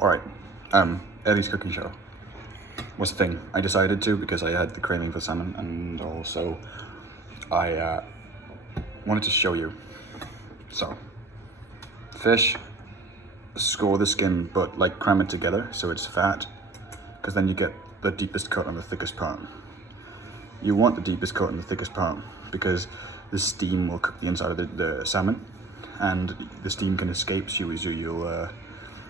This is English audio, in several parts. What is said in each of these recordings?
Alright, Eddie's cooking show. What's the thing? I decided to because I had the craving for salmon, and also I wanted to show you. So, fish, score the skin, but like cram it together so it's fat, because then you get the deepest cut on the thickest part. You want the deepest cut on the thickest part because the steam will cook the inside of the salmon, and the steam can escape, so you'll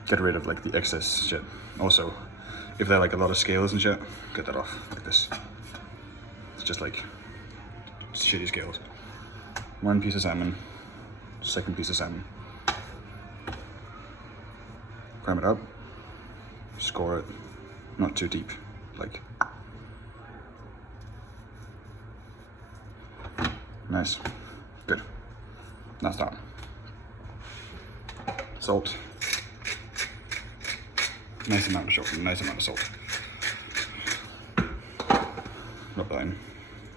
get rid of like the excess shit. Also, if they're like a lot of scales and shit, get that off like this. It's just like shitty scales. One piece of salmon, second piece of salmon. Cram it up, score it, not too deep, like. Nice, good. That's that. Salt. Nice amount of salt, nice amount of salt. Rub that in,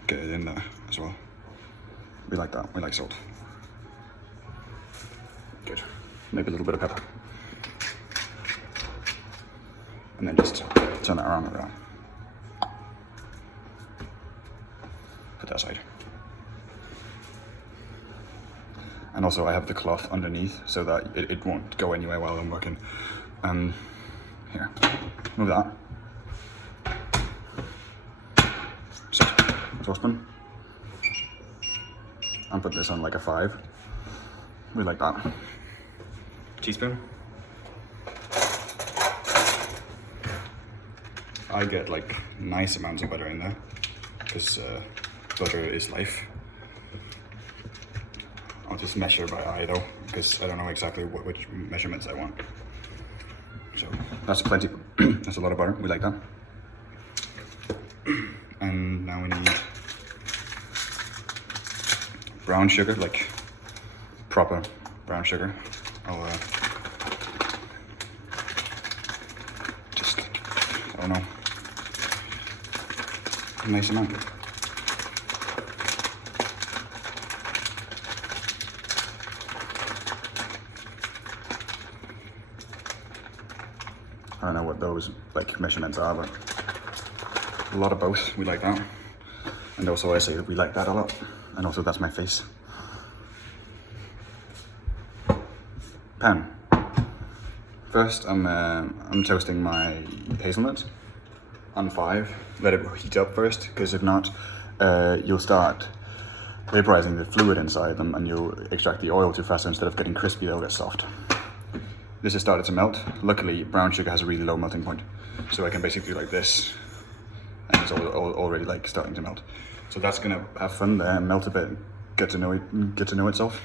get it in there as well. We like that, we like salt. Good, maybe a little bit of pepper. And then just turn that around like that. Put that aside. And also I have the cloth underneath so that it won't go anywhere while I'm working. Here, move that. Saucepan. I'm putting this on like a 5. We like that. Teaspoon. I get like nice amounts of butter in there because butter is life. I'll just measure by eye though, because I don't know exactly which measurements I want. So that's plenty. That's a lot of butter. We like that. And now we need brown sugar, like proper brown sugar. I'll just, I don't know, a nice amount. I don't know what those like measurements are, but a lot of both. We like that. And also I say that we like that a lot. And also that's my face. Pan. First I'm toasting my hazelnut on 5. Let it heat up first, because if not, you'll start vaporizing the fluid inside them and you'll extract the oil too fast, so instead of getting crispy they'll get soft. This has started to melt. Luckily, brown sugar has a really low melting point, so I can basically do like this, and it's already like starting to melt. So that's gonna have fun there and melt a bit, get to know itself.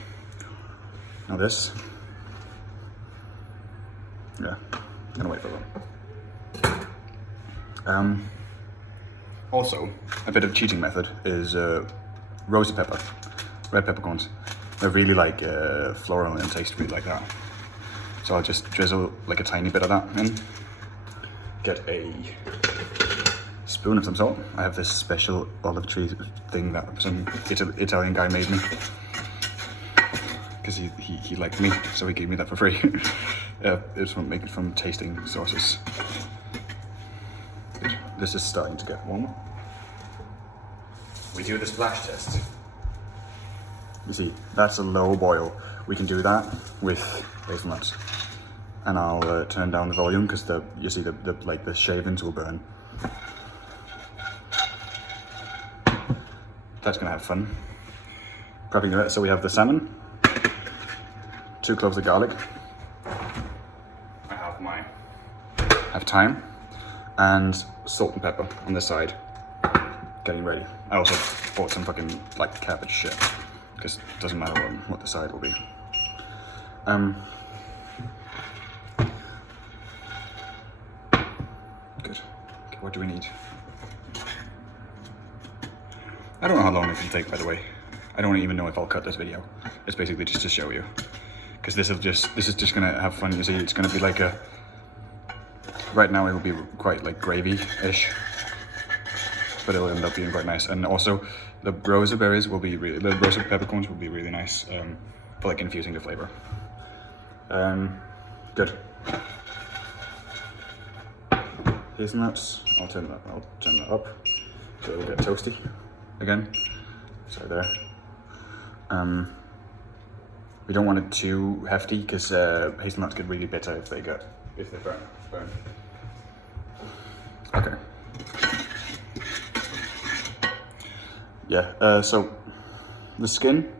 Now this, yeah, gonna wait for that. Also, a bit of cheating method is rosy pepper, red peppercorns. They're really like floral and taste, really like that. So I'll just drizzle like a tiny bit of that in. Get a spoon of some salt. I have this special olive tree thing that some Italian guy made me. Because he liked me, so he gave me that for free. It's from making from tasting sauces. This is starting to get warmer. We do the splash test. You see, that's a low boil. We can do that with hazelnuts. And I'll turn down the volume because you see the shavings will burn. That's gonna have fun. Prepping the rest. So we have the salmon, 2 cloves of garlic. I have thyme and salt and pepper on this side. Getting ready. I also bought some fucking like cabbage shit, because it doesn't matter what the side will be. Good. Okay, what do we need? I don't know how long it can take, by the way. I don't even know if I'll cut this video. It's basically just to show you, because this is just gonna have fun. You see, it's gonna be like a. Right now, it will be quite like gravy-ish, but it'll end up being quite nice. And also, the rosa berries will be the rosa peppercorns will be really nice for like infusing the flavor. Good. hazelnuts. I'll turn that up so it'll get toasty again. Sorry there. We don't want it too hefty because hazelnuts get really bitter if they burn. Okay. Yeah. So the skin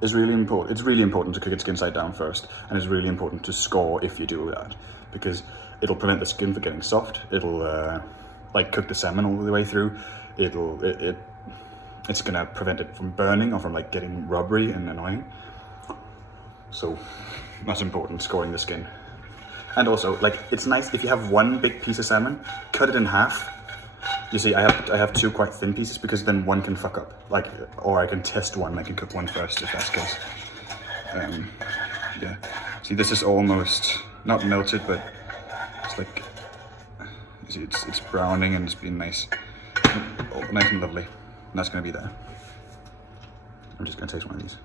is really important. It's really important to cook its skin side down first, and it's really important to score if you do that, because it'll prevent the skin from getting soft. It'll like cook the salmon all the way through. It's gonna prevent it from burning or from like getting rubbery and annoying. So that's important, scoring the skin. And also, like, it's nice if you have one big piece of salmon, cut it in half. You see, I have two quite thin pieces because then one can fuck up. Like, or I can test one. I can cook one first if that's the case. Yeah. See, this is almost not melted, but it's like, you see, it's browning and it's been nice, nice and lovely. And that's gonna be there. I'm just gonna taste one of these.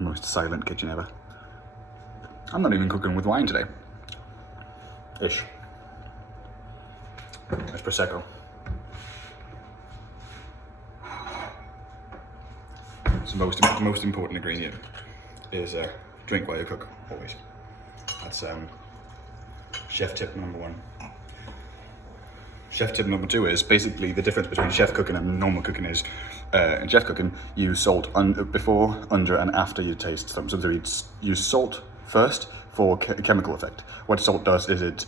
Most silent kitchen ever. I'm not even cooking with wine today. Ish. There's Prosecco. So most important ingredient is drink while you cook, always. That's chef tip number 1. Chef tip number 2 is basically the difference between chef cooking and normal cooking is in chef cooking you salt before, under and after you taste something. So you use salt first for chemical effect. What salt does is it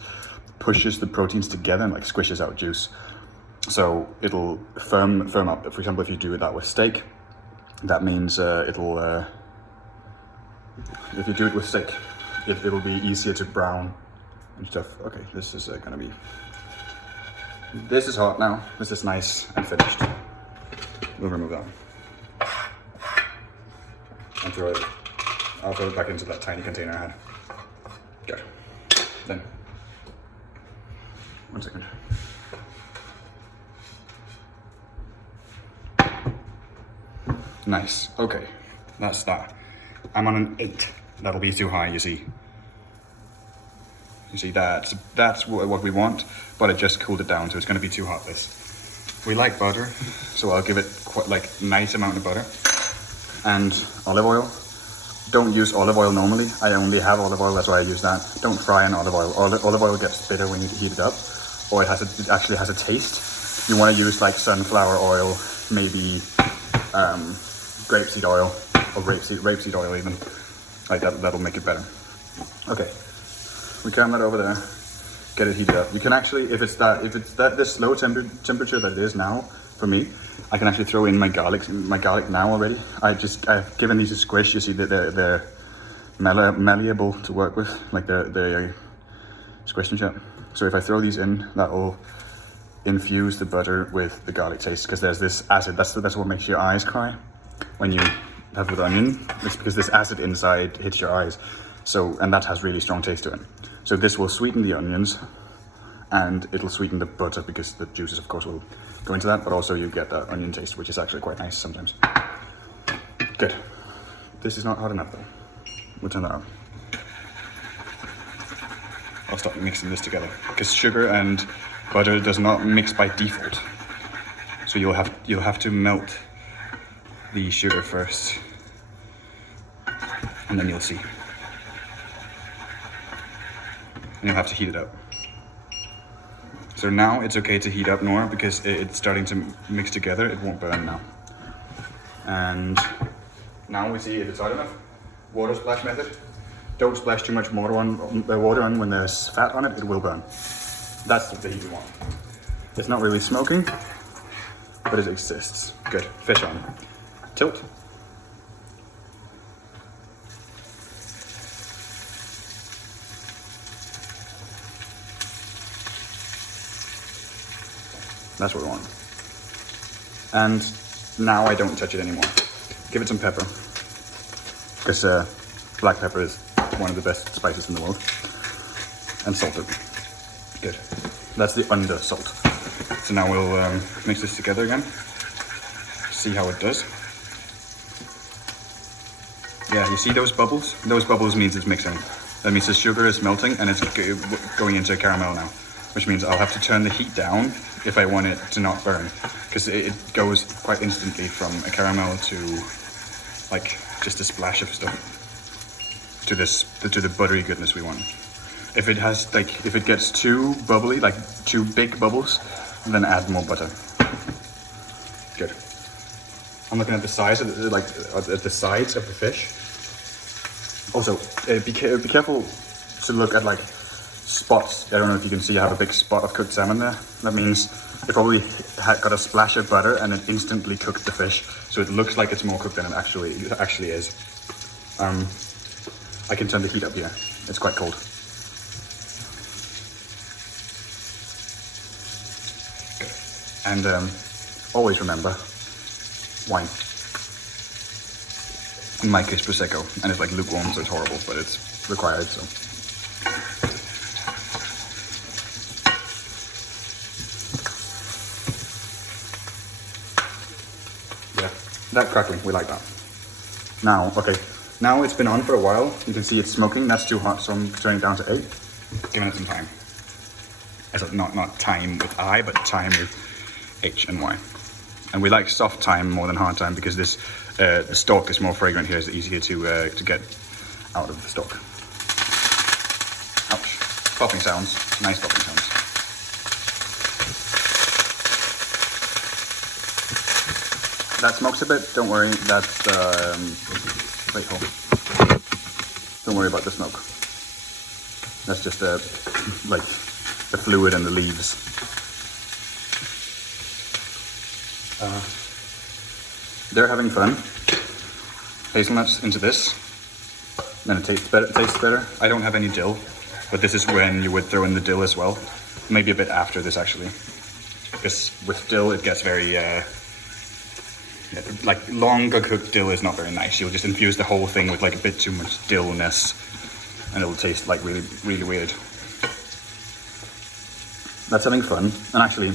pushes the proteins together and like squishes out juice. So it'll firm up. For example, if you do that with steak, that means if you do it with steak, it'll be easier to brown and stuff. Okay, this is this is hot now. This is nice and finished. We'll remove that and throw it. I'll throw it back into that tiny container I had. Good. Then, 1 second. Nice. Okay, that's that. I'm on an 8. That'll be too high, you see. You see, that's what we want, but it just cooled it down, so it's going to be too hot. This. We like butter, so I'll give it quite like nice amount of butter and olive oil. Don't use olive oil normally. I only have olive oil, that's why I use that. Don't fry in olive oil. Olive oil gets bitter when you heat it up, or it actually has a taste. You want to use like sunflower oil, maybe grapeseed oil, or rapeseed oil even. Like that'll make it better. Okay, we turn that over there. Get it heated up. You can actually, if it's this low temperature that it is now for me, I can actually throw in my garlic now already. I've given these a squish. You see that they're malleable to work with, like they're squished and shit. So if I throw these in, that will infuse the butter with the garlic taste, because there's this acid. That's what makes your eyes cry when you have with onion. It's because this acid inside hits your eyes. So, and that has really strong taste to it. So this will sweeten the onions, and it'll sweeten the butter because the juices, of course, will go into that. But also you get that onion taste, which is actually quite nice sometimes. Good. This is not hot enough though. We'll turn that on. I'll start mixing this together because sugar and butter does not mix by default. So you'll have to melt the sugar first, and then you'll see. And you'll have to heat it up. So now it's okay to heat up more because it's starting to mix together. It won't burn now. And now we see if it's hot enough. Water splash method. Don't splash too much water on when there's fat on it. It will burn. That's the heat we want. It's not really smoking, but it exists. Good. Fish on. Tilt. That's what we want. And now I don't touch it anymore. Give it some pepper, because black pepper is one of the best spices in the world. And salt it. Good. That's the under salt. So now we'll mix this together again. See how it does. Yeah, you see those bubbles? Those bubbles means it's mixing. That means the sugar is melting and it's going into caramel now, which means I'll have to turn the heat down if I want it to not burn, because it goes quite instantly from a caramel to like just a splash of stuff to the buttery goodness we want. If it gets too bubbly, like too big bubbles, then add more butter. Good. I'm looking at the size of the sides of the fish. Also, be careful to look at like spots. I don't know if you can see I have a big spot of cooked salmon there. That means it probably got a splash of butter and it instantly cooked the fish, so it looks like it's more cooked than it actually is. I can turn the heat up here. It's quite cold. And always remember, wine. In my case, Prosecco, and it's like lukewarm, so it's horrible, but it's required, so. Yeah, that crackling, we like that. Now, okay, now it's been on for a while. You can see it's smoking, that's too hot, so I'm turning it down to 8. Giving it some time. As not time with I, but time with H and Y. And we like soft thyme more than hard thyme because this the stalk is more fragrant here. It's easier to get out of the stalk. Ouch. Popping sounds. Nice popping sounds. That smokes a bit. Don't worry. That's wait, hold. Don't worry about the smoke. That's just like the fluid and the leaves. They're having fun. Hazelnuts into this. Then it tastes better. I don't have any dill, but this is when you would throw in the dill as well. Maybe a bit after this actually, because with dill it gets very like longer cooked dill is not very nice. You'll just infuse the whole thing with like a bit too much dillness, and it'll taste like really, really weird. That's having fun, and actually,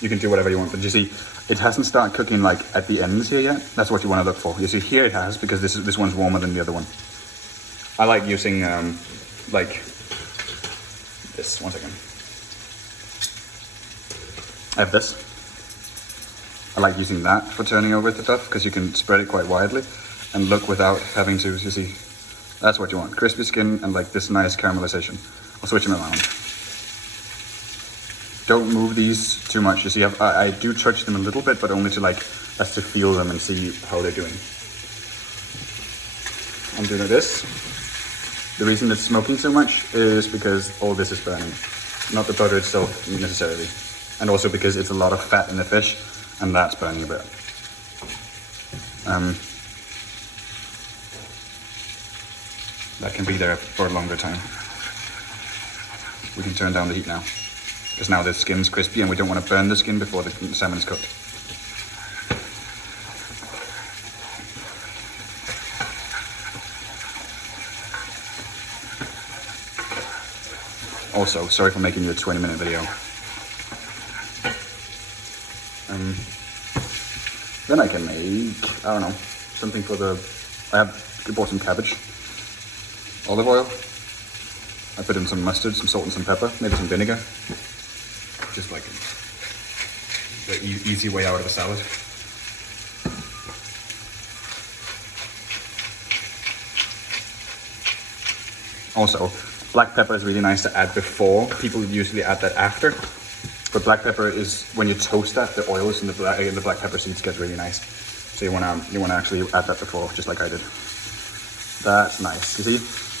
you can do whatever you want. But you see, it hasn't started cooking like at the ends here yet. That's what you want to look for. You see, here it has, because this one's warmer than the other one. I like using like this. 1 second. I have this. I like using that for turning over the stuff because you can spread it quite widely and look without having to. You see, that's what you want: crispy skin and like this nice caramelization. I'll switch them around. Don't move these too much. You see, I do touch them a little bit, but only to like, just to feel them and see how they're doing. I'm doing this. The reason it's smoking so much is because all this is burning. Not the butter itself necessarily. And also because it's a lot of fat in the fish, and that's burning a bit. That can be there for a longer time. We can turn down the heat now, because now the skin's crispy and we don't want to burn the skin before the salmon's cooked. Also, sorry for making you a 20-minute video. Then I can make, I don't know, something for the, I bought some cabbage, olive oil. I put in some mustard, some salt and some pepper, maybe some vinegar. Just like the easy way out of a salad. Also, black pepper is really nice to add before. People usually add that after. But black pepper is, when you toast that, the oils and the black pepper seeds get really nice. So you wanna actually add that before, just like I did. That's nice. You see,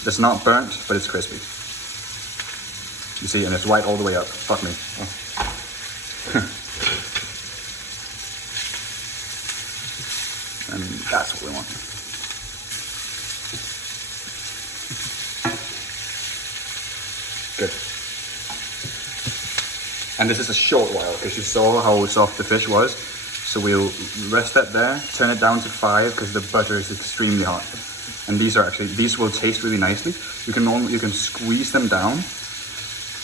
it's not burnt, but it's crispy. You see, and it's white all the way up. Fuck me. Oh. And that's what we want. Good. And this is a short while, because you saw how soft the fish was. So we'll rest that there, turn it down to 5, because the butter is extremely hot. And these will taste really nicely. You can squeeze them down,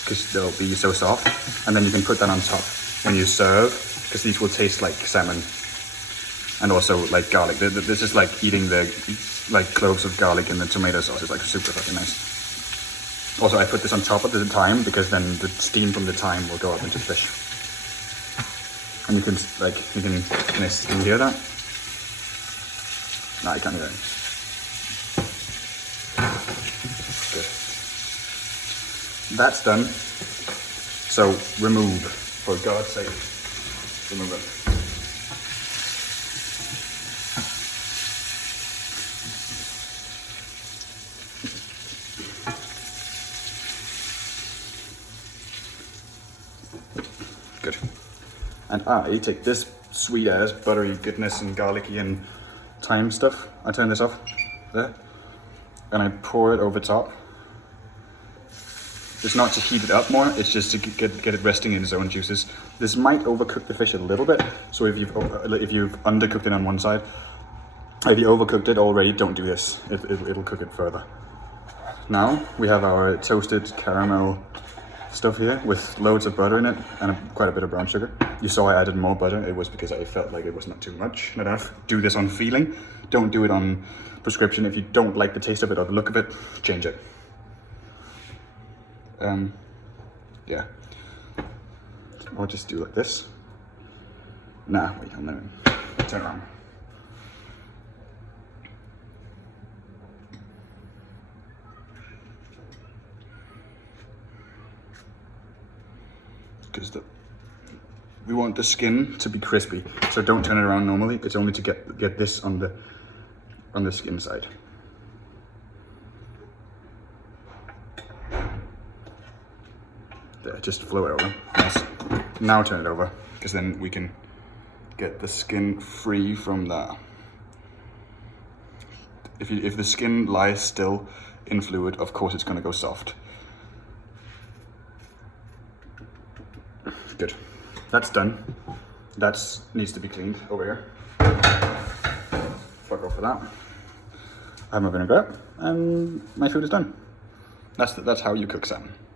because they'll be so soft. And then you can put that on top when you serve, because these will taste like salmon. And also like garlic. This is like eating the cloves of garlic in the tomato sauce. It's like super fucking nice. Also, I put this on top of the thyme because then the steam from the thyme will go up into the fish. And you can can you hear that? No, you can't hear it. Good. That's done. So remove, for God's sake, remove it. Good. And I take this sweet ass buttery goodness and garlicky and thyme stuff. I turn this off there, and I pour it over top. It's not to heat it up more, it's just to get it resting in its own juices. This might overcook the fish a little bit, so if you've undercooked it on one side, if you overcooked it already, don't do this. It'll cook it further. Now we have our toasted caramel stuff here with loads of butter in it and quite a bit of brown sugar. You saw I added more butter. It was because I felt like it was not too much, not enough. Do this on feeling. Don't do it on prescription. If you don't like the taste of it or the look of it, change it. Yeah. Or just do like this. Nah, wait, I'm gonna turn around. Because we want the skin to be crispy, so don't turn it around normally. It's only to get this on the skin side. There, just flow it over. Nice. Now turn it over, because then we can get the skin free from that. If the skin lies still in fluid, of course it's going to go soft. Good. That's done. That needs to be cleaned over here. Fuck off for that. I have my vinaigrette, and my food is done. That's how you cook salmon.